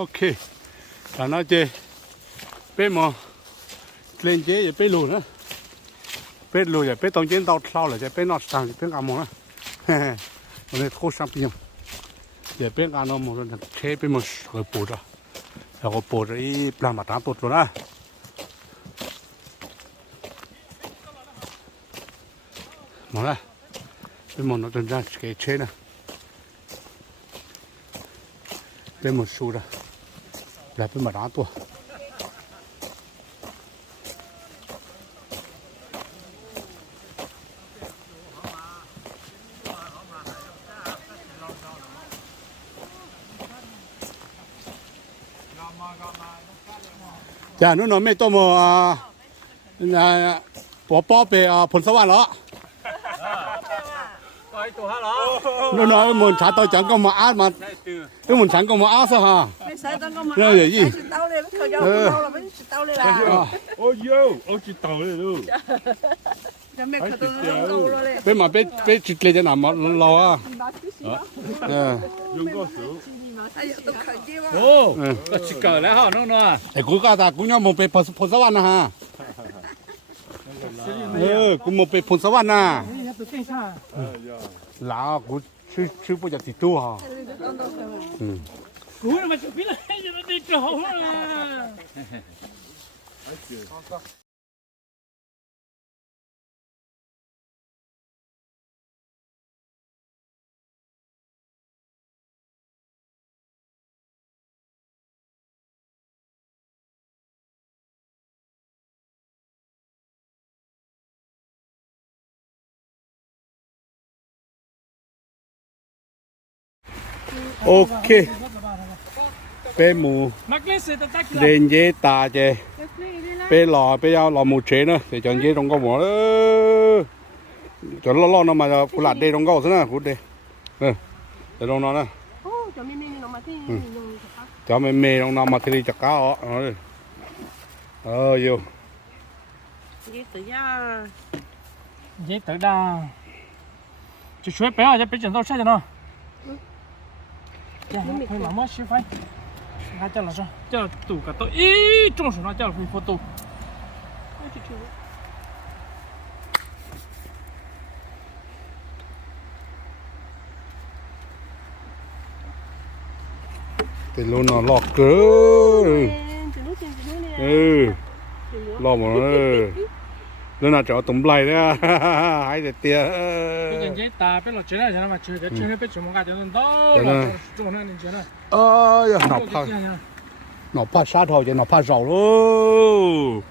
ok là nó chơi bên mà lên chơi rồi bên lùn nữa bên lùn rồi bên tông trên tàu sau là chơi bên nọ sang bên cả mỏ nữa này khô sang bên giờ bên cả nó một là chơi bên mà rồi bổ ra rồi bổ ra ý làm mặt trắng tốt rồi đó mà này bên mà nó đơn giản cái chơi này bên một số ra là bên mặt đá tua dạ nó nói mấy tôi mà bỏ về phun sâu đó nó nói muốn trả tao chẳng có mà áo mà cái muốn chẳng có mà áo sao hả đây là gì ôi yo ôi chị tàu này luôn bên mà bên chụp lên cho nào mà lo dùng có số ồ có chỉ cờ lại hả nó để cú cả ta cú nhau một bên phun sâu nè ha cú một bên phun sâu nè là cú chưa bao giờ thì tu hả cú mà chụp lại cho nó đi trâu à ok bên mù lên dễ ta chơi bên lò mù chế nữa để chọn dễ trong câu mỏ đó chọn lo nó mà cụ lạt đây trong câu thế nào cụ đây để trong nó nè cho mê trong nó mà thì chặt cá ó vô dễ tự đa chỉ chuối bé cho bé chuyển tao xe cho nó phải làm mất xíu phải ngay cho là sao cho tủ cả tôi ý trong số nó cho phải photo thì luôn nó lọt cỡ lọt mà nó là chỗ tụm lầy đó hay để tia bây giờ dễ ta biết là chuyện này cho nó mà chuyện cái chuyện này biết chuyện một cái cho nó đó chỗ này nên chuyện này nó phá sát thôi chứ nó phá rầu luôn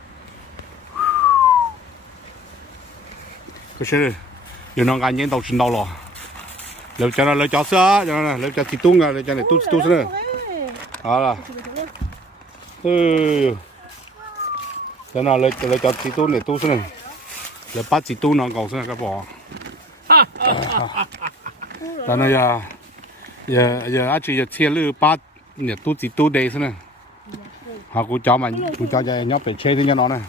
cái gì giờ nó ăn những tàu sinh đâu rồi lấy cho nó lấy cho sữa cho nó lấy cho thịt tung à lấy cho này tung nữa đó là cho nó lấy cho thịt tung để tung nữa lấy bắt thịt tung nó còn nữa cái bỏ cho nó giờ anh chị giờ chia lư bắt nhà tung thịt tung đây nữa họ cũng cho nhóc phải chơi cho nó này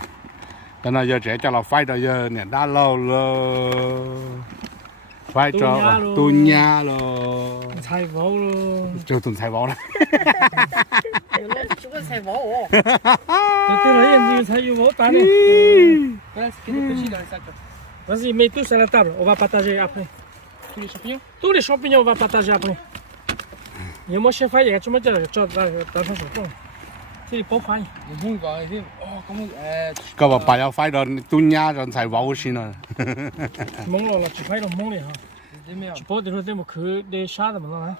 cho nó giờ trẻ cho nó phải rồi giờ nè đã lâu phải cho tu nhà rồi thay vỗ luôn cho tuần thay vỗ đấy chúng ta thay vỗ tôi lấy anh thay vỗ ta này vas-y mets tous à la table on va partager après tous les champignons on va partager après nhiều món chef phải chúng ta cho ta thằng số thì bố phải vui gọi thêm có bà phải phải rồi tu nhà rồi thay vỗ xin rồi món là chỉ phải là món này hả chỉ bố thì nó một khứ để sát mà nó hả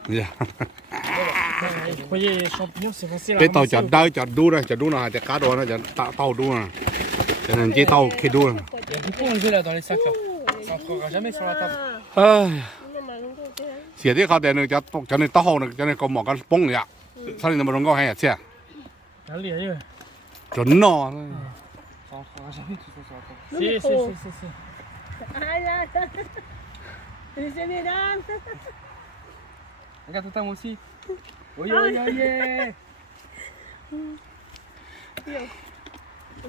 bây giờ champignon c'est facile cái tàu chọn đu nào chọn cá đồ nó chọn tàu đu à cho nên chỉ tàu khi đu du coup on le met là dans les sacs là ça ne fera jamais sur la table xỉaที่เขาแต่หนึ่งจะในตะหงหนึ่งจะในกลมหมอกกันป้งเนี่ยถ้าในมันก็ให้เสีย đã liền rồi chuẩn nọ ça ne fera jamais tout ça sur la table si regarde toi moi aussi oui oui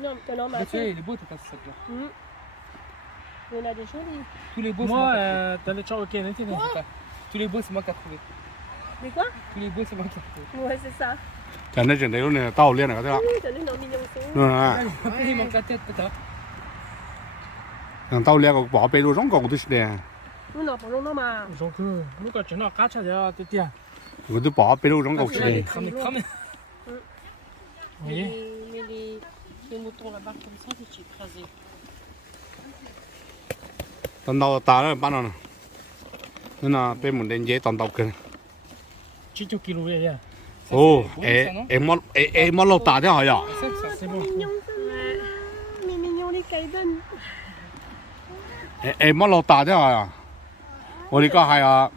Non, tu sais il est beau t'as pas ce sac là il y en a des jolis. tous les beaux moi dans les chats ok tous les beaux c'est moi qui ai trouvé Mais quoi? tous les beaux c'est moi qui ai trouvé Ouais, c'est ça. chả nên chuyện đấy luôn này tàu liên này có thế ạ Cho nên nó mình dùng xuống. đúng rồi Après, il manque la tête, tata. thằng tàu liên có bỏ bê đồ giống cổ tôi sẽ Nó bỏ lông nó mà. giống 그 누가 전화 까차냐 띠띠야. tôi bỏ bê đồ giống cổ Parce tôi que sẽ Cramé, cramé. Mais les moutons là-bas comme ça, c'est écrasé. tàu tàu ta nó bán nó nên là bên một đến dễ tàu tàu kia 7 kg ya. ồ bon, ça, non em mất lâu ta thế hả C'est ça, ça. C'est bon. Mignon ça. Mais mignon les caïbans. em mất lâu ta thế hả tôi đi có hai à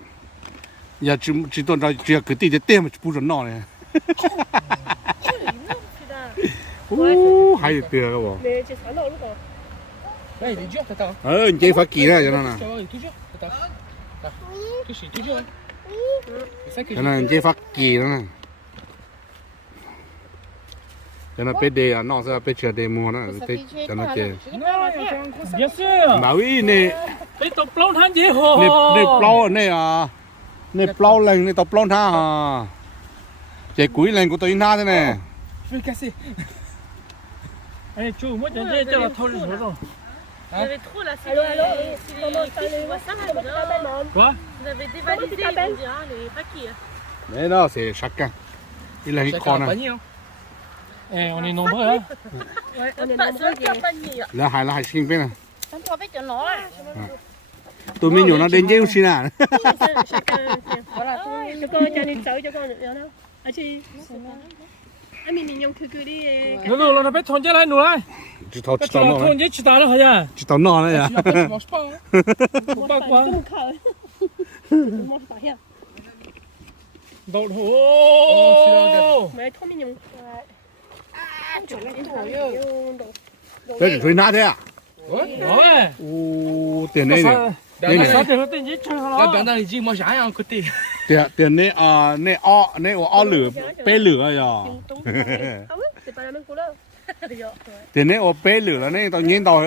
giờ chỉ tuần ra chỉ cái tí cái tiền mà不准闹呢 ô hay tuyệt cái bộ Mais tu seras là, Lucas. Ouais, il est dur, tata. anh chơi phát kỳ này cho nó nè Tu vas voir, il est tout dur, tata. Là. Touche, il est tout dur, hein. C'est ça que cho j'ai nên dit. chơi phát kỳ đó nè cho nên bên đây à nó sẽ bên chờ đây mua nó cho nó chơi Bien sûr. bảo ý nè Cái tàu plong than dễ hồ. nè plau nè à nè plau lên nè tàu plau tha à chơi cuối lên của tôi na thế nè Je vais le casser. Ê, chú muốn nhận dễ cho là thôi rồi rồi. Il y avait trop là, c'est les tu vois ça là, non Quoi? Vous avez dévalisé, ils vont dire, hein, les paquets. đấy nó sẽ sắc cả il là cái Chacun con un này panier, hein. Eh, on est nombreux hein. Ouais, on est nombreux. C'est un panier. là hai sinh bên này Ça me fait un an là. tôi mới nhổ nó đến dễ xin à Chacun, voilà. Cho con cho đi sợi cho con được đâu. À chị. À mình dùng cứ đi. Nó lùi nó biết thôn chứ lại nụ lại. chỉ tao Cái chỗ thôn chứ chỉ ta đó hả ya? chỉ tao no đấy à Après, tu manges pas, hein. Không bao quá. On mange pas rien. Đậu hổ. Mais trop mignon. thế thì thuê na thế à Ouais. Ouais. ô tiền đây này đây Sao này thì nó tên dễ chơi Là, nó. Bernard, il dit, moi, j'ai rien à côté. tiền này à này o lửa bê lửa à Ah oui, c'est pas la même couleur. tiền này o bê lửa là này tao nhìn tao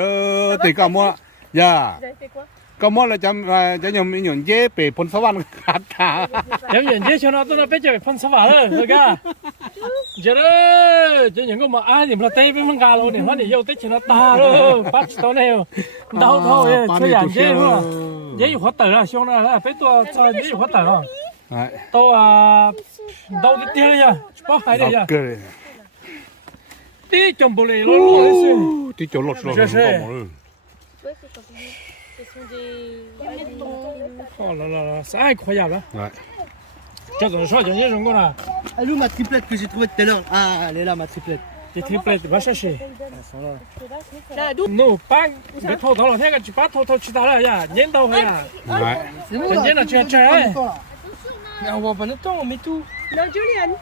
tiền cả mua dạ Vous avez fait quoi? có mua là chăm nhầm mình nhổn dễ bể phun sáu văn khát thà Em nhận dễ cho nó tôi nó biết chơi phân số vào rồi, được cả. Giờ đó, cho những cái mà ai thì là tây với măng gà luôn, thì nó để yêu tích cho nó ta rồi, bắt tao này, đau thôi, chơi dạng dễ luôn à, dễ hóa tử à, xong là biết tôi chơi dễ hóa tử à, tôi đau đi tiêu nha, bao hai đấy nha, tí chồng bồ lì luôn đấy chứ, tí chỗ lột lột Ouais, c'est comme ça. Ce sont des oh là là, c'est incroyable, hein. Cho tụi nó sao cho nhớ rồi con à, Elle est où ma triplette que j'ai trouvée tout à l'heure? Ah, elle est là, ma triplette. cái triplette va chercher. là d'où? No, bang, cái thâu thâu là thế cái chỉ bắt thâu thâu chỉ ta là ya, nhén đâu hay à, còn nhén là chơi chơi ấy. Mais on voit pas notre temps, on met tout. Non, Julian.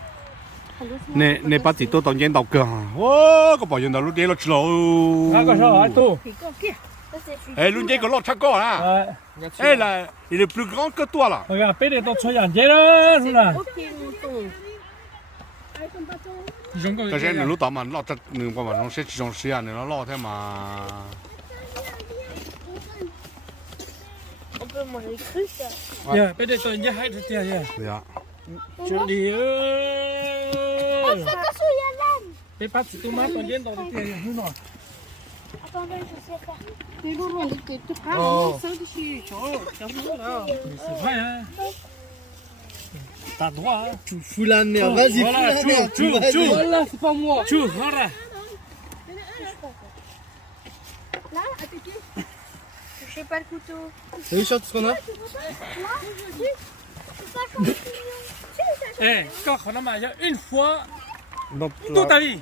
nè nè bắt chỉ tôi tao nhìn tao cơ ô có bảo nhân tao lúc đấy lột lột À cái sao hả tu? ê lúc đấy có lột chắc có à À, ê là il est plus grand que toi là cái bé này tao chơi dạng dễ đó, luôn à. Ok, mouton. Giống cái này lúc tao mà lột chắc nương qua mà nó sẽ chỉ trong xí à nó lột thế mà On peut manger les crues, ça. Yeah, bé này tao nhớ hay thật tiền ya. dạ Chuyện đi ơi. Bé bắt tụi má tao nhén đâu tiền ya, luôn à. Oh. C'est vrai hein. T'as droit hein. Tu fous la merde, vas-y, Voilà, fous la chou, merde. chou, Vas-y. chou. Voilà, c'est pas moi. Chou, voilà. Je fais pas le couteau. T'as vu, Charles, tout ce qu'on a? Eh, quand on a mangé une fois nó toute ta vie,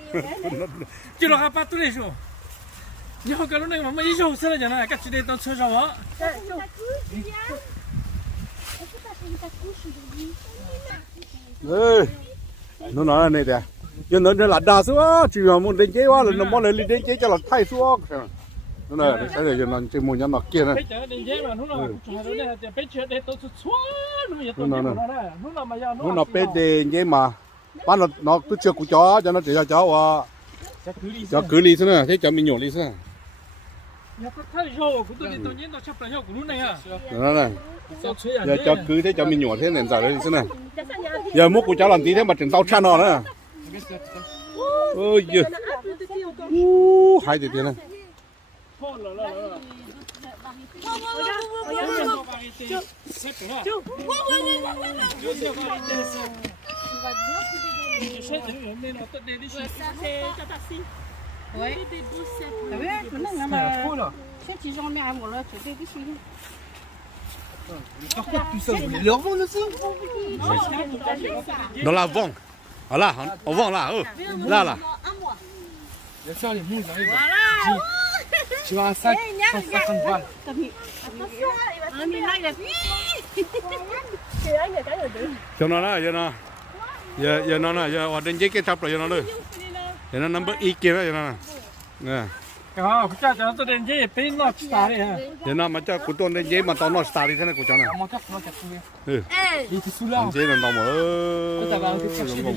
tu l'auras pas tous les jours. Il faut que l'on ait un jour, c'est là, quand tu es dans ce genre. ê nó nói này kìa cho nó là đa số chỉ là muốn đến chế quá là nó muốn lên đến chế cho là thay số nó này cái này cho nó chỉ muốn nó kia này Bây giờ đi dễ mà, nó là cái này là bây giờ để tôi xóa, nó bây giờ tôi nó là mà giờ nó bé đề chế mà bán nó cứ chưa cụ chó cho nó chỉ cho chó cho cứ đi thế này thế cho mình nhổ đi thế này nhà tôi thay rồi, cũng tôi đi tôi nhớ tôi chấp lại nhau của lúc này à. đó này Tôi chơi à. giờ cho cứ thế cho mình nhổ thế này giờ đấy thế này giờ mua cụ chó làm tí thế mà chừng tao chăn nó nữa ôi giời hai tỷ tiền này Oui. T'as vu, maintenant, on a ceux qui ont mis à moi là, tu sais, qu'est-ce qu'ils Par contre, tout ça, vous voulez leur vendre aussi? dans la vente voilà on vend là là là Bien sûr, les moules arrivent. Tu vois un sac, 150 balles. Ah, mais là, il a cho nó là cho nó giờ nó là giờ đến giấy cái tháp rồi cho nóเลยgiờ nó number y kia đó cho nó nè 아, 그자 저도 이제 페인너 스타일이 해. giờ nó mà cho của tôi đến giấy mà tao nó start đi thế này của cho nó Comment faire? Comment faire? ừ Il était sous là. giấy là tao mà Toi, t'avais arrêté de chercher déjà.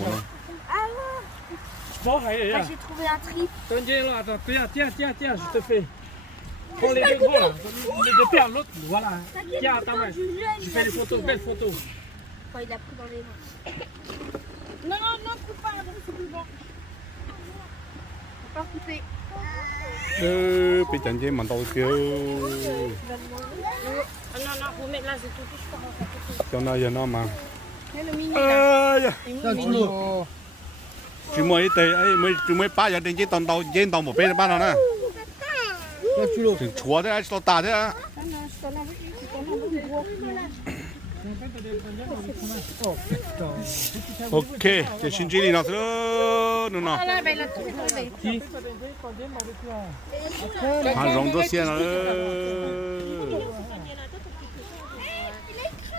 뭐 해? 야. J'ai trouvé un trip. 던지 là, attends, tiens, je te fais. Prends les deux gros là, les deux paires, l'autre, voilà. Tiens, attends, ouais. Je fais les photos, belles photos. Quand il a pris dans les mains. Non, non, coupe pas, c'est plus bon. Faut pas couper. ừ bị trận giấy mà tao kêu Ah non, non, faut mettre là, c'est tout, je crois. cho nó giờ nó mà C'est le mini là. chỉ mới tê ấy mới chỉ mới ba giờ đến giấy tao một bên ba nó nèถึงชัวร์ได้ตาได้ Ah non, je t'en envoie, je t'en envoie du gros. okจะชินจีนี่เนาะนู่นเนาะ Ah là, ben il a tout trouvé. hàng rong đốt xe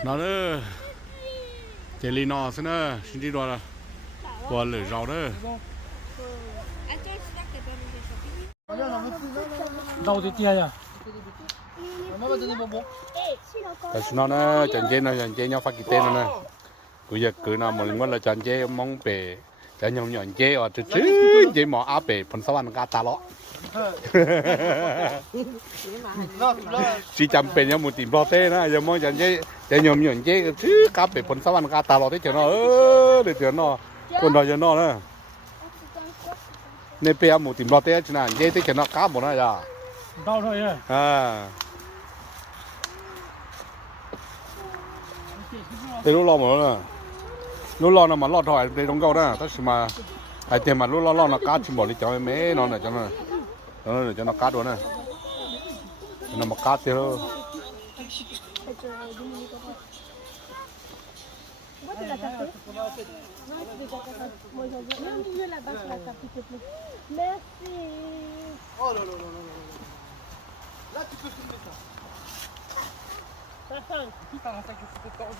nó nữa chỉ li nó xin nữa xin đi rồi qua lửa rau đó đâu thì tia à? Maman va donner bonbon. tại sao nó chân chế nhau phát cái tên nó nè bây giờ cứ nào mà muốn là chân chế mong bể cho nhau nhọn chế ở trước chế mỏ áp bể phần sau ăn cá ta lọ chỉ chăm bể nhau một tìm lo tê nữa giờ mong chân chế cho nhau nhọn chế trước cá bể phần sau ăn cá ta lọ thế cho nó để cho nó còn đòi cho nó nữa nên bể một tìm lo tê cho nó chế thế cho nó cá một nó giờ Đâu rồi à? à thế lúc lo mà nó lúc lo mà lo thôi để đóng câu đó tất mà ai tiền mà lúc lo nó cá chỉ bỏ đi cho mấy nó này cho nó cá đồ này nó mà cá thì thôi Merci. Oh là là là là là. Là, tu peux filmer ça. Personne. Putain, un sac de photos.